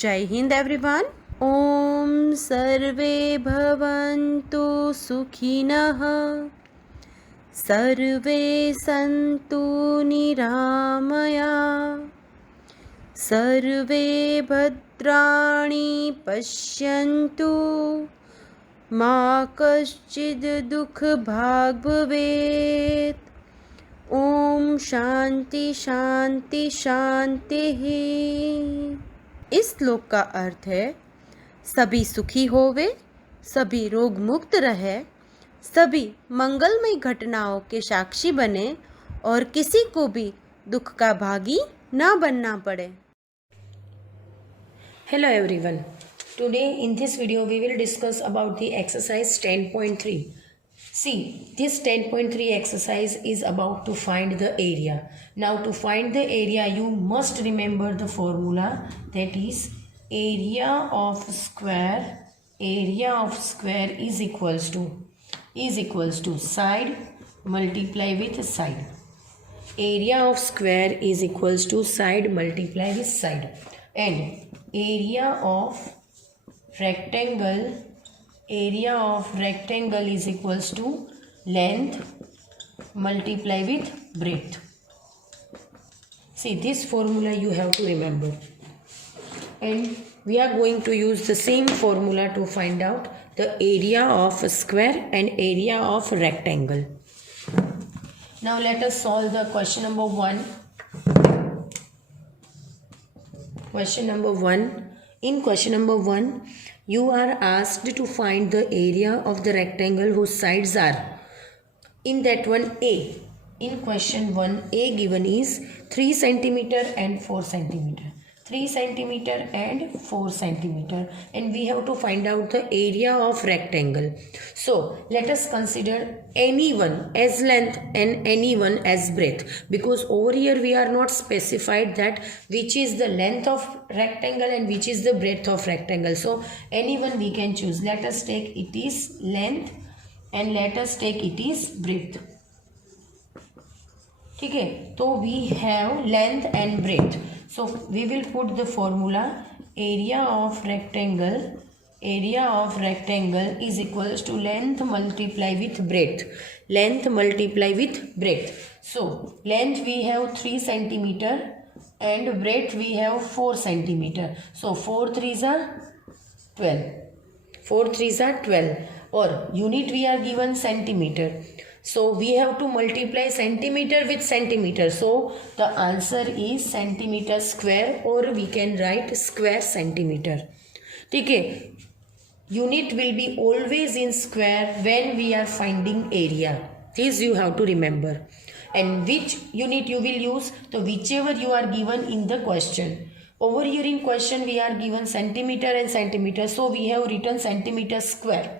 जय हिंद एवरीवन। ओम सर्वे भवन्तु सुखिनः, सर्वे सन्तु निरामया, सर्वे भद्राणि पश्यन्तु, मा कश्चिद् दुःखभाग् भवेत्। ओम शांति शांति शांति। इस श्लोक का अर्थ है सभी सुखी होवे, सभी रोग मुक्त रहे, सभी मंगलमय घटनाओं के साक्षी बने और किसी को भी दुख का भागी ना बनना पड़े। Hello everyone. Today in this video we will discuss about the exercise 10.3. See, this 10.3 exercise is about to find the area. Now to find the area you must remember the formula, that is area of square is equals to side multiply with side. Area of square is equals to side multiply with side, and area of rectangle is equals to length multiply with breadth. See, this formula you have to remember, and we are going to use the same formula to find out the area of a square and area of rectangle. Now let us solve the question number 1. Question number 1. In question number 1, you are asked to find the area of the rectangle whose sides are, in that one, A. In question 1, A given is 3 centimeter and 4 centimeter. 3 centimeter and 4 centimeter, and we have to find out the area of rectangle. So let us consider anyone as length and anyone as breadth, because over here we are not specified that which is the length of rectangle and which is the breadth of rectangle. So anyone we can choose. Let us take it is length and let us take it is breadth. ठीक है, तो we have length and breadth. So we will put the formula area of rectangle is equals to length multiply with breadth. So length we have 3 centimeter and breadth we have 4 centimeter. So 4 3s are 12, or unit we are given centimeter. So we have to multiply centimeter with centimeter. So the answer is centimeter square, or we can write square centimeter. ठीक है, unit will be always in square when we are finding area. This you have to remember. And which unit you will use? So whichever you are given in the question. Over here in question we are given centimeter and centimeter, so we have written centimeter square.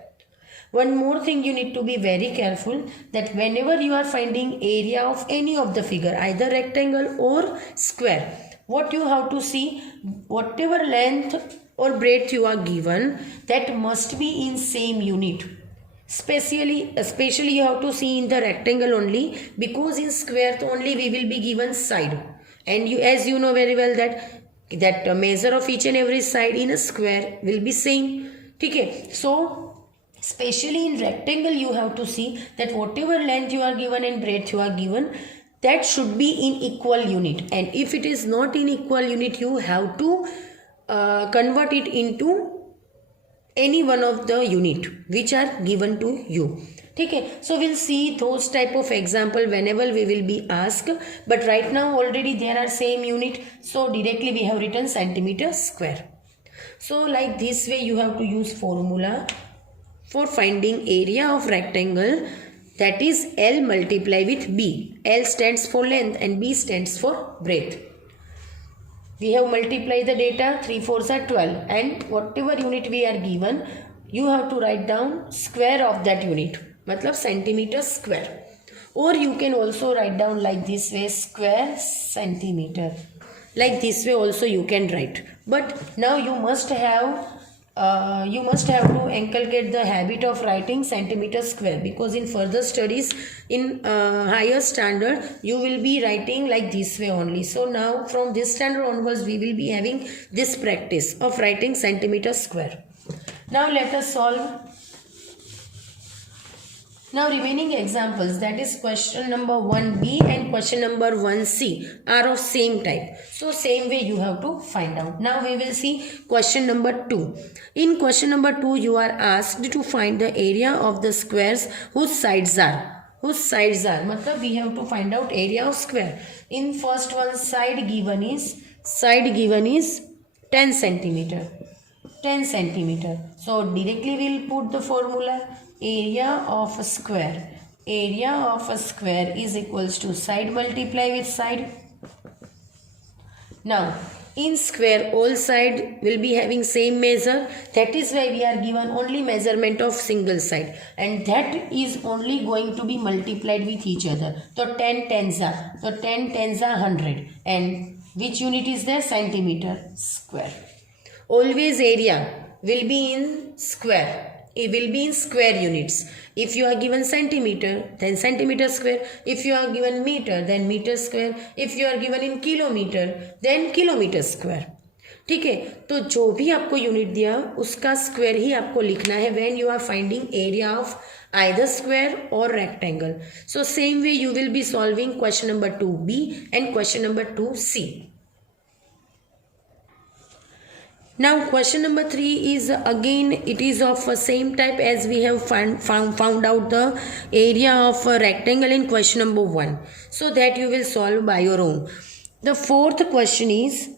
One more thing you need to be very careful, that whenever you are finding area of any of the figure, either rectangle or square, what you have to see, whatever length or breadth you are given, that must be in same unit. Especially you have to see in the rectangle only, because in square only we will be given side, and you, as you know very well, that measure of each and every side in a square will be same. Okay, so especially in rectangle you have to see that whatever length you are given and breadth you are given, that should be in equal unit, and if it is not in equal unit you have to convert it into any one of the unit which are given to you. Okay, so we'll see those type of example whenever we will be asked, but right now already there are same unit, so directly we have written centimeter square. So like this way you have to use formula for finding area of rectangle, that is L multiply with B. L stands for length and B stands for breadth. We have multiplied the data, 3 4s are 12, and whatever unit we are given, you have to write down square of that unit, matlab centimeter square, or you can also write down like this way, square centimeter. Like this way also you can write, but now you must have you must have to inculcate the habit of writing centimeter square, because in further studies in higher standard you will be writing like this way only. So now from this standard onwards we will be having this practice of writing centimeter square. Now let us solve. Now remaining examples, that is question number 1b and question number 1c are of same type. So same way you have to find out. Now we will see question number 2. In question number 2 you are asked to find the area of the squares whose sides are. Matlab we have to find out area of square. In first one side given is 10 centimeter. 10 centimeter. So directly we will put the formula. Area of a square is equals to side multiply with side. Now in square all side will be having same measure. That is why we are given only measurement of single side, and that is only going to be multiplied with each other. So 10 tens are 100, and which unit is there? Centimeter square. Always area will be in square. It will be in square units. If you are given centimeter, then centimeter square. If you are given meter, then meter square. If you are given in kilometer, then kilometer square. ठीक है, तो जो भी आपको unit दिया उसका square ही आपको लिखना है when you are finding area of either square or rectangle. So same way you will be solving question number 2b and question number 2c. Now question number 3 is again it is of same type as we have found out the area of a rectangle in question number 1. So that you will solve by your own. The fourth question is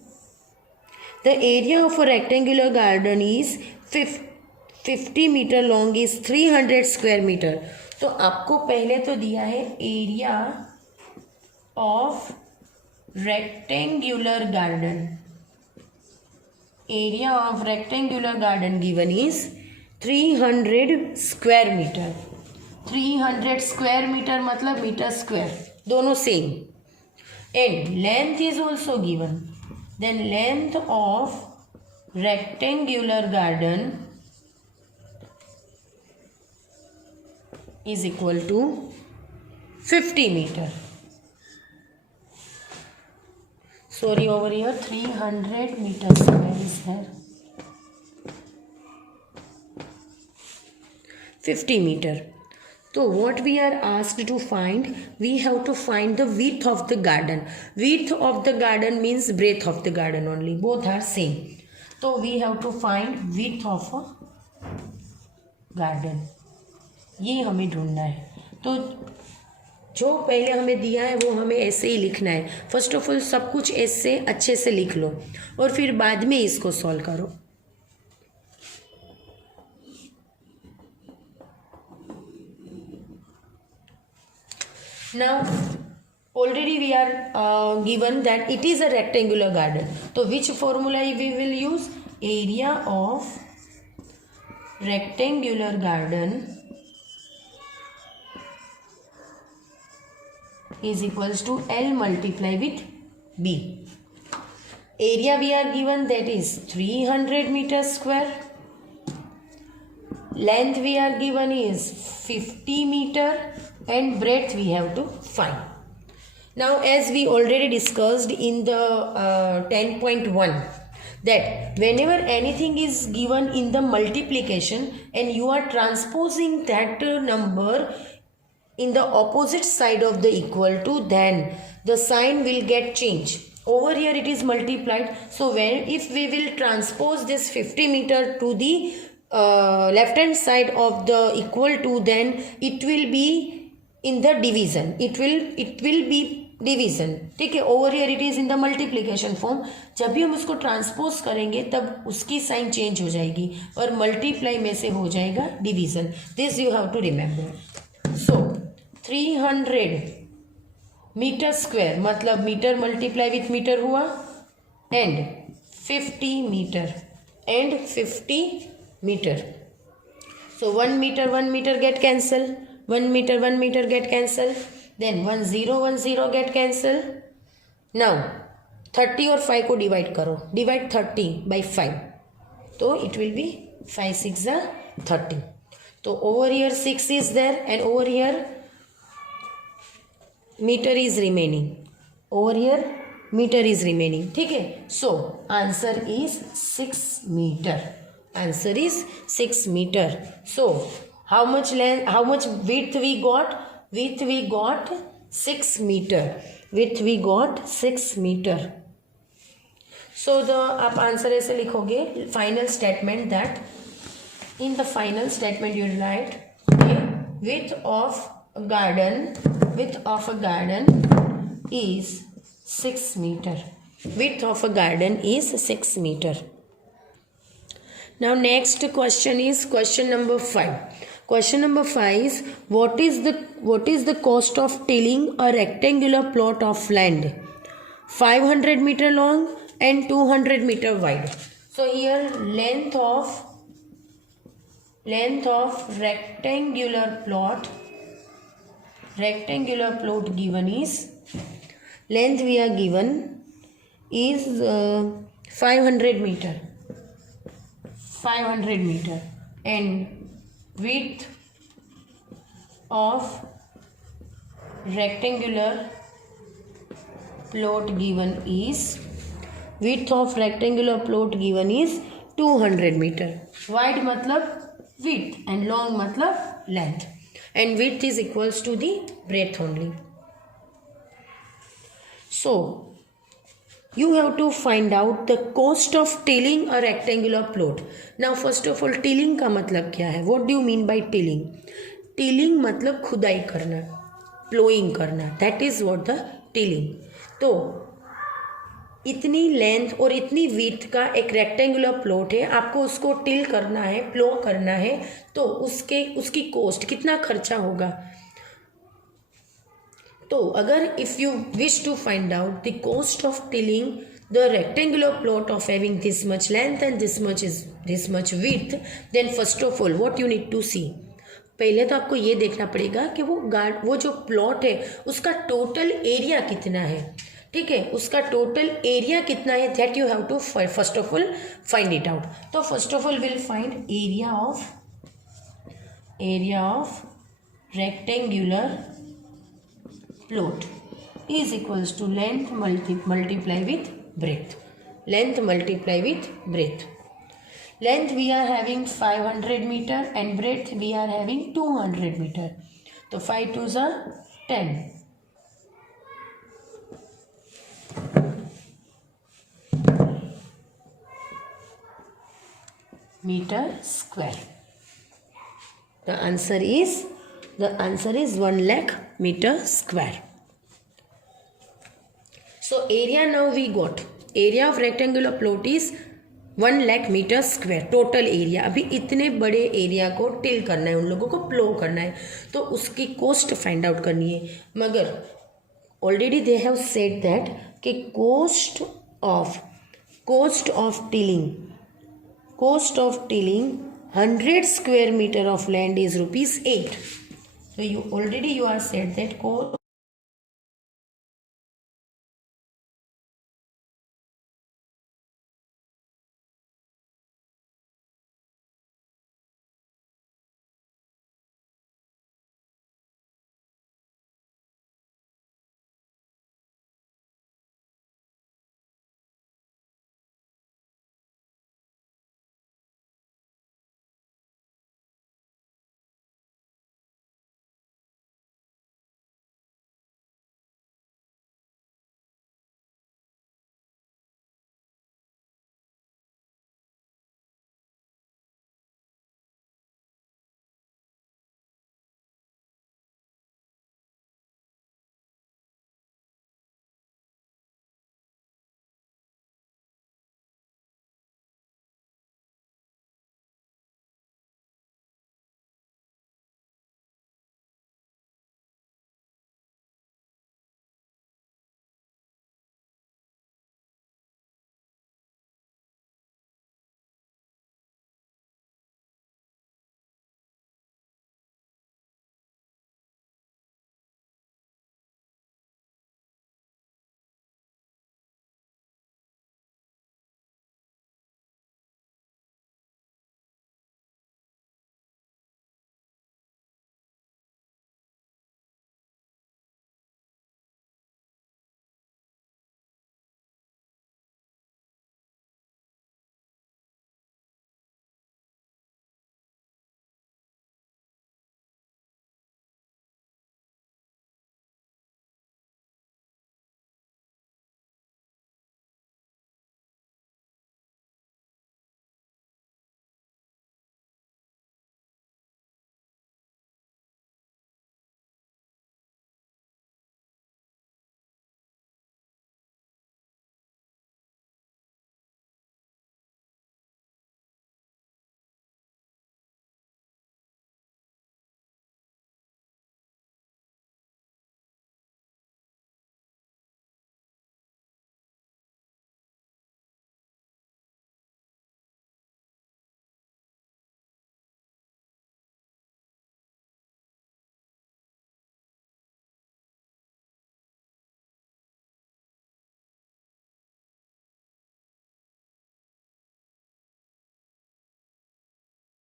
the area of a rectangular garden is 50 meter long is 300 square meter. तो आपको पहले तो दिया है area of rectangular garden. Area of rectangular garden given is 300 square meter. 300 square meter मतलब meter square, दोनों same. And length is also given. Then length of rectangular garden is equal to 50 meter. Sorry, over here 300 meter square is there. 50 meter. So what we are asked to find, we have to find the width of the garden. Width of the garden means breadth of the garden only. Both are same. So we have to find width of a garden. ये हमें ढूंढना है. तो जो पहले हमें दिया है वो हमें ऐसे ही लिखना है. फर्स्ट ऑफ ऑल सब कुछ ऐसे अच्छे से लिख लो और फिर बाद में इसको सॉल्व करो. Now already we are given that it is a rectangular garden. So which formula we will use? Area of rectangular garden is equals to L multiply with B. Area we are given that is 300 meters square. Length we are given is 50 meter and breadth we have to find. Now as we already discussed in the 10.1 that whenever anything is given in the multiplication and you are transposing that number in the opposite side of the equal to, then the sign will get changed. Over here it is multiplied. So when if we will transpose this 50 meter to the left hand side of the equal to, then it will be in the division. It will be division. ठीक है. Over here it is in the multiplication form. जब भी हम उसको transpose करेंगे तब उसकी sign change हो जाएगी और मल्टीप्लाई में से हो जाएगा division. This you have to remember. So 300 metre square मतलब मीटर मल्टीप्लाई विथ मीटर हुआ and 50 metre and 50 metre. So 1 metre get cancel. 1 metre get cancel. Then 1 0 get cancel. Now 30 और 5 को डिवाइड करो. Divide 30 by 5. तो it will be 5 6 are 30. So over here 6 is there and over here meter is remaining. Over here meter is remaining. ठीक है. So answer is 6 meter. Answer is 6 meter. So how much length, how much width we got? Width we got 6 meter. Width we got 6 meter. So the आप answer ऐसे लिखोगे. Final statement that in the final statement you write width of a garden is 6 meter. Width of a garden is 6 meter. Now next question is question number 5. Question number 5 is what is the cost of tilling a rectangular plot of land 500 meter long and 200 meter wide. So here length of rectangular plot given is, length we are given is 500 meter and width of rectangular plot given is 200 meter. Wide मतलब width and long मतलब length, and width is equals to the breadth only. So you have to find out the cost of tilling a rectangular plot. Now first of all tilling का मतलब क्या है? What do you mean by tilling? Tilling मतलब खुदाई करना, plowing करना. That is what the tilling. तो इतनी लेंथ और इतनी विड्थ का एक रेक्टेंगुलर प्लॉट है, आपको उसको टिल करना है, प्लो करना है, तो उसकी कॉस्ट कितना खर्चा होगा. तो अगर if you wish to find out the cost of tilling the rectangular plot of having this much length and this much width, then first of all what you need to see. पहले तो आपको ये देखना पड़ेगा कि वो जो plot है उसका टोटल एरिया कितना है. ठीक है, उसका टोटल एरिया कितना है, that you have to first of all find it out. तो first of all will find area of rectangular plot is equals to length multiply with breadth. Length multiply with breadth. Length we are having 500 metre and breadth we are having 200 metre. तो 5 2s are 10. meter square. The answer is 1 lakh meter square. So area now we got. Area of rectangular plot is 1 lakh meter square. Total area. अभी इतने बड़े area को till करना है, उन लोगों को प्लो करना है, तो उसकी कॉस्ट फाइंड आउट करनी है. मगर already they have said that कि cost of tilling 100 square meter of land is rupees 8. So you are said that cost